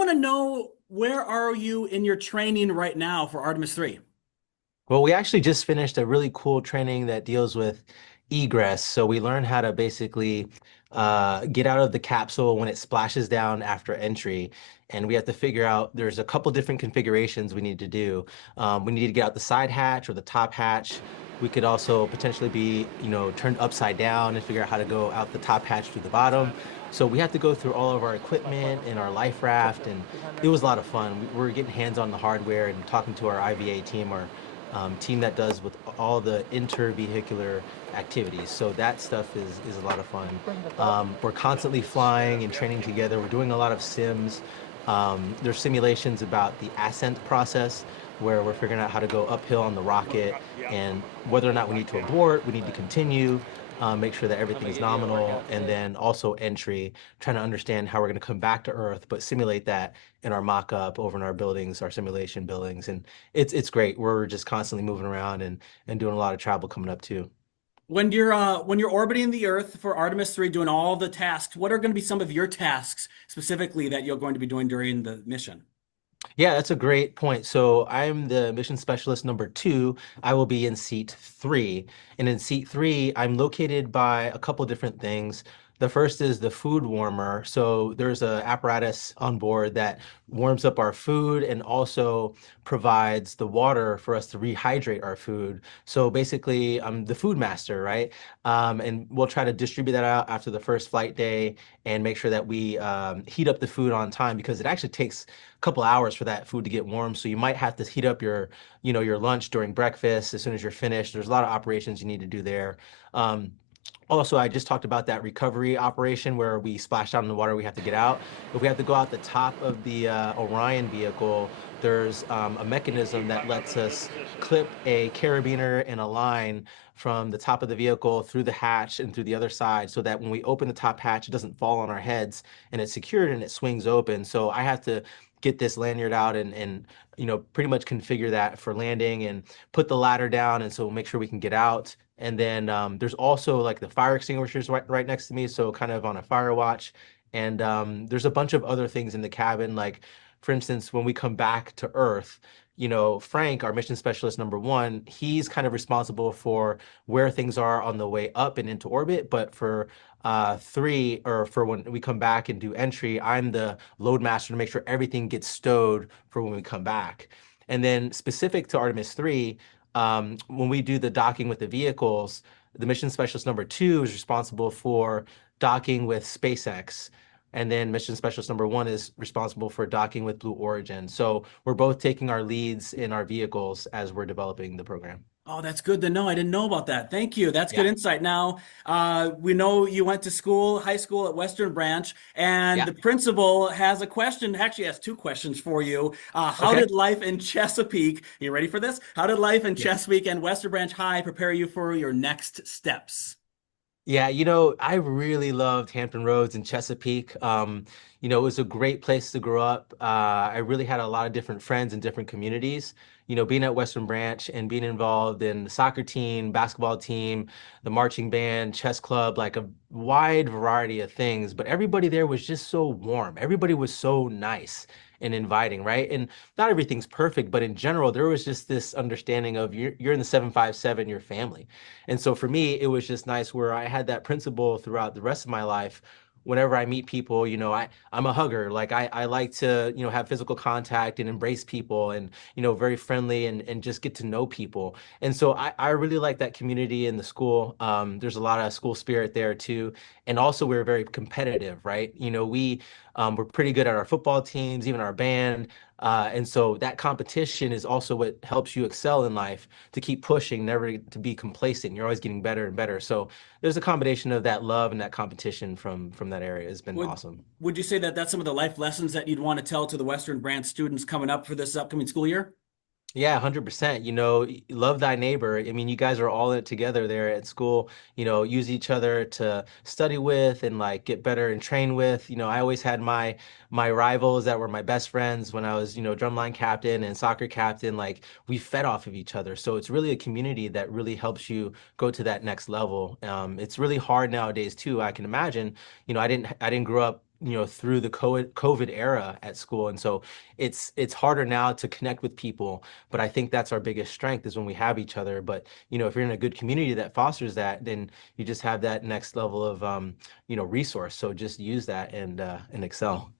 want to know, where are you in your training right now for Artemis 3? Well, we actually just finished a really cool training that deals with egress. So we learned how to basically get out of the capsule when it splashes down after entry. And we have to figure out there's a couple different configurations we need to do. We need to get out the side hatch or the top hatch. We could also potentially be, turned upside down and figure out how to go out the top hatch through the bottom. So we have to go through all of our equipment and our life raft, and it was a lot of fun. We were getting hands on the hardware and talking to our IVA team, our team that does with all the intervehicular activities. So that stuff is a lot of fun. We're constantly flying and training together. We're doing a lot of sims. There's simulations about the ascent process where we're figuring out how to go uphill on the rocket and whether or not we need to abort, we need to continue, make sure that everything is nominal, and then also entry, trying to understand how we're going to come back to Earth, but simulate that in our mock-up over in our buildings, our simulation buildings. And it's great. We're just constantly moving around and doing a lot of travel coming up too. When you're orbiting the Earth for Artemis 3, doing all the tasks, what are going to be some of your tasks specifically that you're going to be doing during the mission? Yeah, that's a great point. So I'm the mission specialist number two. I will be in seat three. And in seat three, I'm located by a couple different things. The first is the food warmer. So there's a apparatus on board that warms up our food and also provides the water for us to rehydrate our food. So basically, I'm the food master, right? And we'll try to distribute that out after the first flight day and make sure that we heat up the food on time because it actually takes couple hours for that food to get warm. So you might have to heat up your lunch during breakfast as soon as you're finished. There's a lot of operations you need to do there. Um, Also, I just talked about that recovery operation where we splash down in the water, we have to get out. If we have to go out the top of the Orion vehicle, there's a mechanism that lets us clip a carabiner and a line from the top of the vehicle through the hatch and through the other side so that when we open the top hatch, it doesn't fall on our heads and it's secured and it swings open. So I have to get this lanyard out and pretty much configure that for landing and put the ladder down, and so we'll make sure we can get out. And then there's also like the fire extinguishers right next to me, so kind of on a fire watch. And there's a bunch of other things in the cabin, like for instance, when we come back to Earth, Frank, our mission specialist number one, he's kind of responsible for where things are on the way up and into orbit. But for three, or for when we come back and do entry, I'm the load master to make sure everything gets stowed for when we come back. And then specific to Artemis 3, when we do the docking with the vehicles, the mission specialist number two is responsible for docking with SpaceX. And then mission specialist number one is responsible for docking with Blue Origin. So we're both taking our leads in our vehicles as we're developing the program. Oh, that's good to know. I didn't know about that. Thank you. That's good Yeah. insight. Now, we know you went to school, high school at Western Branch, and Yeah. the principal has a question, actually has two questions for you. How Okay. did life in Chesapeake, you ready for this? How did life in Yeah. Chesapeake and Western Branch High prepare you for your next steps? Yeah, I really loved Hampton Roads and Chesapeake. It was a great place to grow up. I really had a lot of different friends in different communities. Being at Western Branch and being involved in the soccer team, basketball team, the marching band, chess club, like a wide variety of things. But everybody there was just so warm. Everybody was so nice and inviting, right? And not everything's perfect, but in general, there was just this understanding of you're in the 757, your family. And so for me, it was just nice where I had that principle throughout the rest of my life. Whenever I meet people, I'm a hugger. Like I like to, have physical contact and embrace people and, very friendly and just get to know people. And so I really like that community in the school. There's a lot of school spirit there too. And also we're very competitive, right? We're pretty good at our football teams, even our band. And so that competition is also what helps you excel in life, to keep pushing, never to be complacent. You're always getting better and better. So there's a combination of that love and that competition from that area. It's been Would awesome. would you say that that's some of the life lessons that you'd want to tell to the Western Branch students coming up for this upcoming school year? Yeah, 100%. Love thy neighbor. I mean, you guys are all in it together there at school. Use each other to study with and like get better and train with. I always had my rivals that were my best friends when I was, drumline captain and soccer captain. Like we fed off of each other. So it's really a community that really helps you go to that next level. It's really hard nowadays too. I can imagine, I didn't grow up through the COVID era at school. And so it's harder now to connect with people, but I think that's our biggest strength is when we have each other. But, if you're in a good community that fosters that, then you just have that next level of resource. So just use that and excel.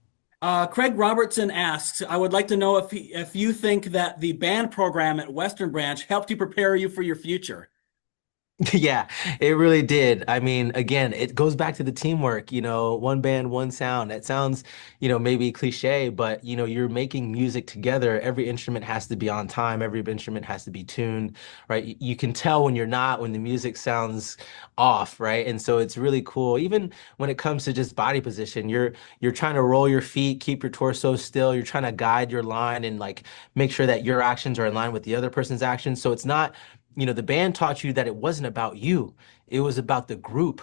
Craig Robertson asks, I would like to know if you think that the band program at Western Branch helped you prepare you for your future. Yeah, it really did. I mean, again, it goes back to the teamwork, one band, one sound. That sounds, maybe cliche, but you're making music together. Every instrument has to be on time, every instrument has to be tuned, right? You can tell when you're not, when the music sounds off, right? And so it's really cool. Even when it comes to just body position, you're trying to roll your feet, keep your torso still, you're trying to guide your line and like make sure that your actions are in line with the other person's actions. So it's not the band taught you that it wasn't about you, it was about the group.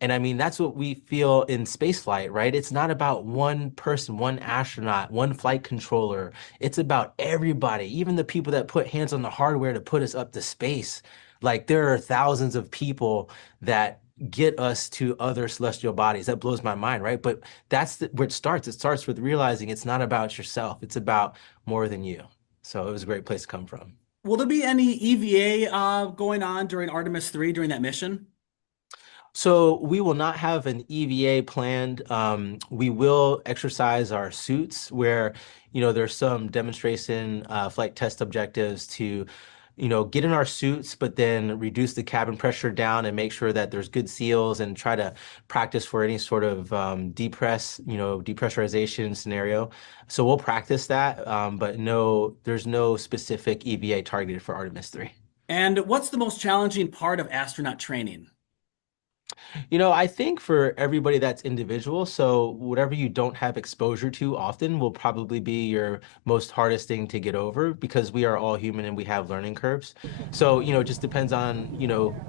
And I mean, that's what we feel in spaceflight, right? It's not about one person, one astronaut, one flight controller. It's about everybody, even the people that put hands on the hardware to put us up to space. Like, there are thousands of people that get us to other celestial bodies. That blows my mind, right? But that's where it starts. It starts with realizing it's not about yourself, it's about more than you. So it was a great place to come from. Will there be any EVA going on during Artemis 3 during that mission? So we will not have an EVA planned. We will exercise our suits where, there's some demonstration flight test objectives to, get in our suits, but then reduce the cabin pressure down and make sure that there's good seals and try to practice for any sort of depressurization scenario. So we'll practice that, but no, there's no specific EVA targeted for Artemis 3. And what's the most challenging part of astronaut training? I think for everybody that's individual, so whatever you don't have exposure to often will probably be your most hardest thing to get over because we are all human and we have learning curves. So, it just depends on,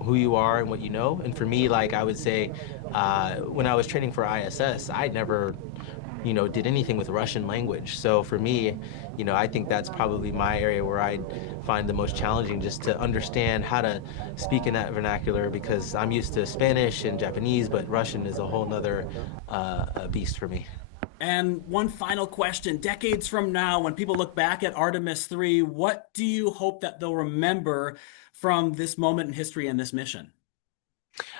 who you are and what you know. And for me, like I would say, when I was training for ISS, I never did anything with Russian language. So for me, I think that's probably my area where I find the most challenging just to understand how to speak in that vernacular because I'm used to Spanish and Japanese, but Russian is a whole nother beast for me. And one final question. Decades from now, when people look back at Artemis 3, what do you hope that they'll remember from this moment in history and this mission?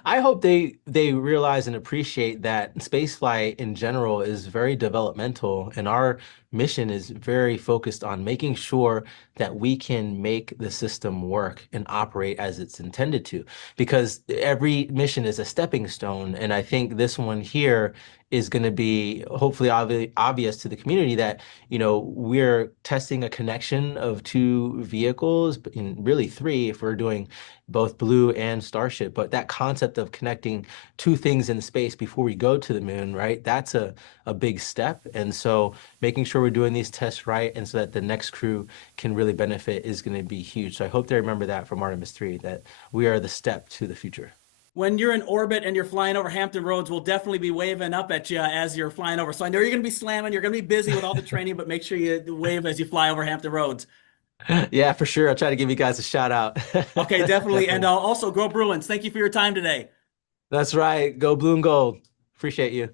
I hope they realize and appreciate that spaceflight in general is very developmental, and our mission is very focused on making sure that we can make the system work and operate as it's intended to. Because every mission is a stepping stone, and I think this one here is going to be hopefully obvious to the community that we're testing a connection of two vehicles, in really three if we're doing both Blue and Starship. But that concept of connecting two things in space before we go to the moon, right? That's a big step. And so making sure we're doing these tests right and so that the next crew can really benefit is going to be huge. So I hope they remember that from Artemis 3, that we are the step to the future. When you're in orbit and you're flying over Hampton Roads, we'll definitely be waving up at you as you're flying over. So I know you're going to be slamming, you're going to be busy with all the training, but make sure you wave as you fly over Hampton Roads. Yeah, for sure. I'll try to give you guys a shout out. Okay, definitely. And Definitely. also, go Bruins. Thank you for your time today. That's right. Go blue and gold. Appreciate you.